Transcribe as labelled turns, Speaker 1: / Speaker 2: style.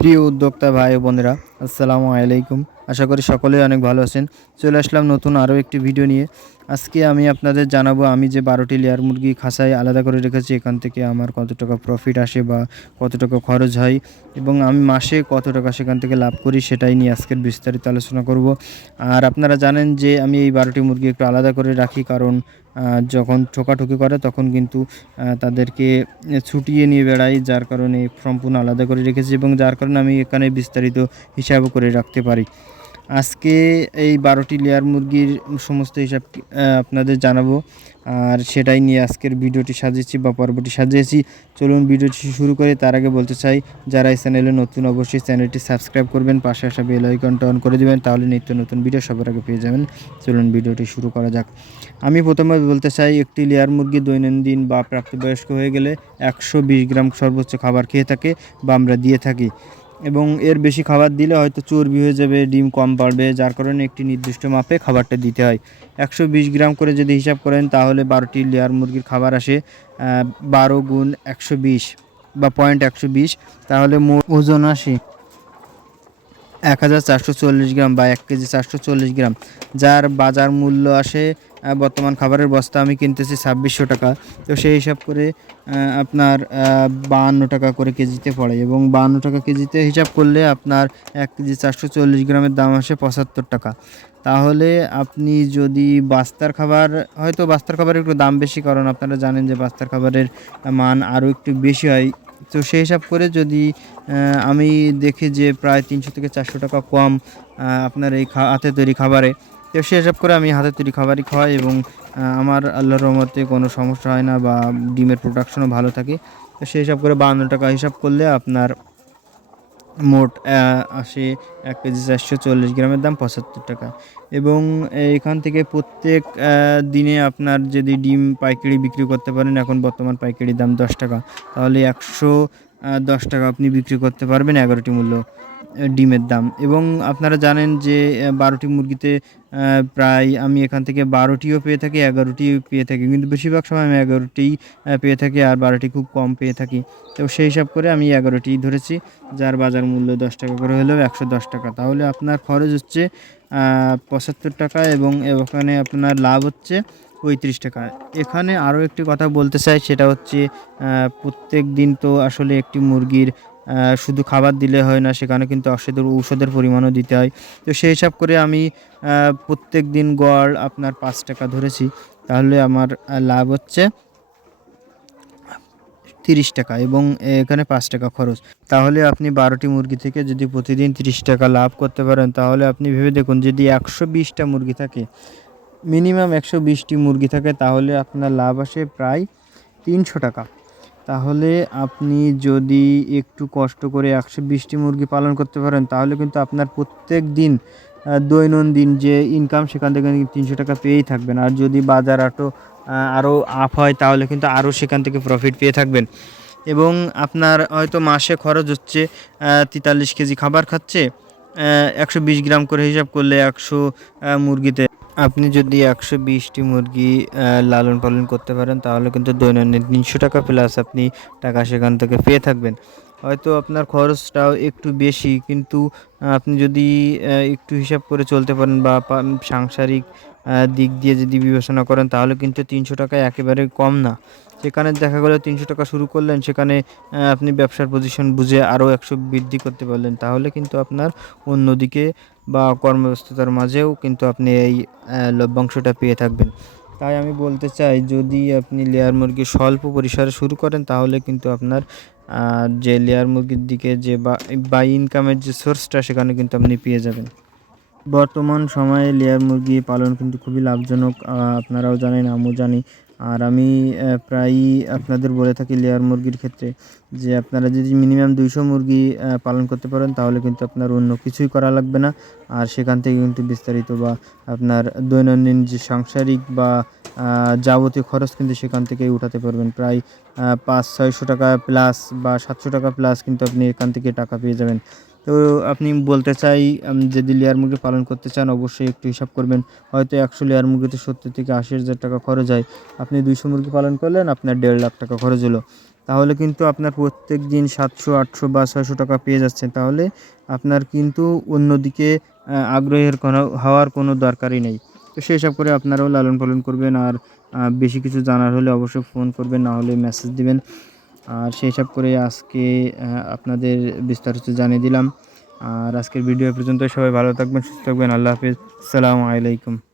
Speaker 1: প্রিয় উদ্যোক্তা ভাই বোনেরা আসসালামু আলাইকুম। আশা করি সকলেই অনেক ভালো আছেন। চলে আসলাম নতুন আরও একটি ভিডিও নিয়ে। আজকে আমি আপনাদের জানাব আমি যে বারোটি লেয়ার মুরগি খাসায় আলাদা করে রেখেছি, এখান থেকে আমার কত টাকা প্রফিট আসে বা কত টাকা খরচ হয় এবং আমি মাসে কত টাকা সেখান থেকে লাভ করি সেটাই নিয়ে আজকের বিস্তারিত আলোচনা করব। আর আপনারা জানেন যে আমি এই বারোটি মুরগি একটু আলাদা করে রাখি কারণ যখন ঠোকাঠুকি করে তখন কিন্তু তাদেরকে ছুটিয়ে নিয়ে বেড়াই, যার কারণে সম্পূর্ণ আলাদা করে রেখেছি এবং যার কারণে আমি এখানে বিস্তারিত হিসাবও করে রাখতে পারি। আজকে এই বারোটি লেয়ার মুরগির সমস্ত হিসাব আপনাদের জানাব। আর সেটাই নিয়ে আজকের ভিডিওটি সাজিয়েছি বা পর্বটি সাজিয়েছি। চলুন ভিডিওটি শুরু করে, তার আগে বলতে চাই, যারা এই চ্যানেলে নতুন অবশ্যই চ্যানেলটি সাবস্ক্রাইব করবেন, পাশে আসা বেল আইকনটা অন করে দেবেন, তাহলে নিত্য নতুন ভিডিও সবার আগে পেয়ে যাবেন। চলুন ভিডিওটি শুরু করা যাক। আমি প্রথমে বলতে চাই, একটি লেয়ার মুরগি দৈনন্দিন বা প্রাপ্তবয়স্ক হয়ে গেলে একশো বিশ গ্রাম সর্বোচ্চ খাবার খেয়ে থাকে বা আমরা দিয়ে থাকি। এবং এর বেশি খাবার দিলে হয়তো চর্বি হয়ে যাবে, ডিম কম পারবে যার কারণে একটি নির্দিষ্ট মাপে খাবারটা দিতে হয়। একশো বিশ গ্রাম করে যদি হিসাব করেন, তাহলে বারোটি লেয়ার মুরগির খাবার আসে বারো গুণ একশো বিশ বা পয়েন্ট একশো বিশ, তাহলে ওজন আসে এক হাজার চারশো চল্লিশ গ্রাম বা এক কেজি চারশো চল্লিশ গ্রাম, যার বাজার মূল্য আসে বর্তমান খাবারের বস্তা আমি কিনতেছি ছাব্বিশশো টাকা। তো সেই হিসাব করে আপনার বাহান্ন টাকা করে কেজিতে পড়ে এবং বাহান্ন টাকা কেজিতে হিসাব করলে আপনার এক কেজি চারশো চল্লিশ গ্রামের দাম আসে পঁচাত্তর টাকা। তাহলে আপনি যদি বাস্তার খাবার, হয়তো বাস্তার খাবারের একটু দাম বেশি, কারণ আপনারা জানেন যে বাস্তার খাবারের মান আরও একটু বেশি হয়। তো সেই হিসাব করে যদি আমি দেখি যে প্রায় তিনশো থেকে চারশো টাকা কম আপনার এই হাতে তৈরি খাবারে, তো সেই হিসাব করে আমি হাতে তৈরি খাবারই খাওয়াই এবং আমার আল্লাহর রহমতে কোনো সমস্যা হয় না বা ডিমের প্রোডাকশনও ভালো থাকে। তো সেই হিসাব করে বাহান্ন টাকা হিসাব করলে আপনার মোট আসে এক কেজি চারশো চল্লিশ গ্রামের দাম পঁচাত্তর টাকা। এবং এখান থেকে প্রত্যেক দিনে আপনার যদি ডিম পাইকারি বিক্রি করতে পারেন, এখন বর্তমান পাইকারি দাম দশ টাকা। তাহলে একশো দশ টাকা আপনি বিক্রি করতে পারবেন এগারোটি মূল্য। ডিমের দাম। এবং আপনারা জানেন যে বারোটি মুরগিতে প্রায় আমি এখান থেকে বারোটিও পেয়ে থাকি, এগারোটিও পেয়ে থাকি। কিন্তু বেশিরভাগ সময় আমি এগারোটিই পেয়ে থাকি আর বারোটি খুব কম পেয়ে থাকি। তো সেই হিসাব করে আমি এগারোটি ধরেছি, যার বাজার মূল্য দশ টাকা করে হলেও একশো দশ টাকা। তাহলে আপনার খরচ হচ্ছে পঁচাত্তর টাকা এবং ওখানে আপনার লাভ হচ্ছে পঁয়ত্রিশ টাকা। এখানে আরও একটি কথা বলতে চাই, সেটা হচ্ছে প্রত্যেক দিন তো আসলে একটি মুরগির শুধু খাবার দিলে হয় না, সেখানে কিন্তু ঔষধের ঔষধের পরিমাণও দিতে হয়। তো সেই হিসাব করে আমি প্রত্যেক দিন গড় আপনার পাঁচ টাকা ধরেছি। তাহলে আমার লাভ হচ্ছে তিরিশ টাকা এবং এখানে পাঁচ টাকা খরচ। তাহলে আপনি বারোটি মুরগি থেকে যদি প্রতিদিন তিরিশ টাকা লাভ করতে পারেন, তাহলে আপনি ভেবে দেখুন যদি একশো বিশটা মুরগি থাকে, মিনিমাম একশো বিশটি মুরগি থাকে, তাহলে আপনার লাভ আসে প্রায় তিনশো টাকা। তাহলে আপনি যদি একটু কষ্ট করে একশো বিশটি মুরগি পালন করতে পারেন, তাহলে কিন্তু আপনার প্রত্যেক দিন দৈনন্দিন যে ইনকাম সেখান থেকে তিনশো টাকা পেয়েই থাকবেন। আর যদি বাজার আটো আরও আপ হয়, তাহলে কিন্তু আরও সেখান থেকে প্রফিট পেয়ে থাকবেন। এবং আপনার হয়তো মাসে খরচ হচ্ছে তেতাল্লিশ কেজি খাবার খাচ্ছে একশো বিশ গ্রাম করে হিসাব করলে একশো মুরগিতে আপনি যদি একশো বিশটি মুরগি লালন পালন করতে পারেন, তাহলে কিন্তু দৈনন্দিন তিনশো টাকা প্লাস আপনি টাকা সেখান থেকে পেয়ে থাকবেন। হয়তো আপনার খরচটাও একটু বেশি, কিন্তু আপনি যদি একটু হিসাব করে চলতে পারেন বা সাংসারিক দিক দিয়ে যদি বিবেচনা করেন, তাহলে কিন্তু তিনশো টাকা একেবারে কম না। সেখানে দেখা গেলো তিনশো টাকা শুরু করলেন, সেখানে আপনি ব্যবসার পজিশন বুঝে আরও একশো বৃদ্ধি করতে পারলেন। তাহলে কিন্তু আপনার অন্যদিকে বা কর্মব্যস্ততার মাঝেও কিন্তু আপনি এই লভ্যাংশটা পেয়ে থাকবেন। তাই আমি বলতে চাই, যদি আপনি লেয়ার মুরগি স্বল্প পরিসরে শুরু করেন, তাহলে কিন্তু আপনার যে লেয়ার মুরগির দিকে যে বা ইনকামের যে সোর্সটা সেখানে কিন্তু আপনি পেয়ে যাবেন। বর্তমান সময়ে লেয়ার মুরগি পালন কিন্তু খুবই লাভজনক আপনারাও জানেন, আমিও জানি। আর আমি প্রায়ই আপনাদের বলে থাকি লেয়ার মুরগির ক্ষেত্রে যে আপনারা যদি মিনিমাম দুইশো মুরগি পালন করতে পারেন, তাহলে কিন্তু আপনার অন্য কিছুই করা লাগবে না। আর সেখান থেকে কিন্তু বিস্তারিত বা আপনার দৈনন্দিন যে সাংসারিক বা যাবতীয় খরচ কিন্তু সেখান থেকেই উঠাতে পারবেন। প্রায় পাঁচ, ছয়শো টাকা প্লাস বা সাতশো টাকা প্লাস কিন্তু আপনি এখান থেকে টাকা পেয়ে যাবেন। তো আপনি বলতে চাই যদি লেয়ার মুরগি পালন করতে চান, অবশ্যই একটু হিসাব করবেন। হয়তো একশো লেয়ার মুরগিতে সত্তর থেকে আশি হাজার টাকা খরচ হয়। আপনি দুইশো মুরগি পালন করলেন, আপনার দেড় লাখ টাকা খরচ হলো। তাহলে কিন্তু আপনার প্রত্যেক দিন সাতশো, আটশো বা ছয়শো টাকা পেয়ে যাচ্ছেন। তাহলে আপনার কিন্তু অন্যদিকে আগ্রহের কোনো, হওয়ার কোনো দরকারই নেই। তো সেই সব করে আপনারাও লালন পালন করবেন। আর বেশি কিছু জানার হলে অবশ্যই ফোন করবেন, না হলে মেসেজ দিবেন। আর সেই সব করে আজকে আপনাদের বিস্তারিত জানিয়ে দিলাম। আর আজকের ভিডিও পর্যন্ত সবাই ভালো থাকবেন, সুস্থ থাকবেন। আল্লাহ হাফিজ। সালামু আলাইকুম।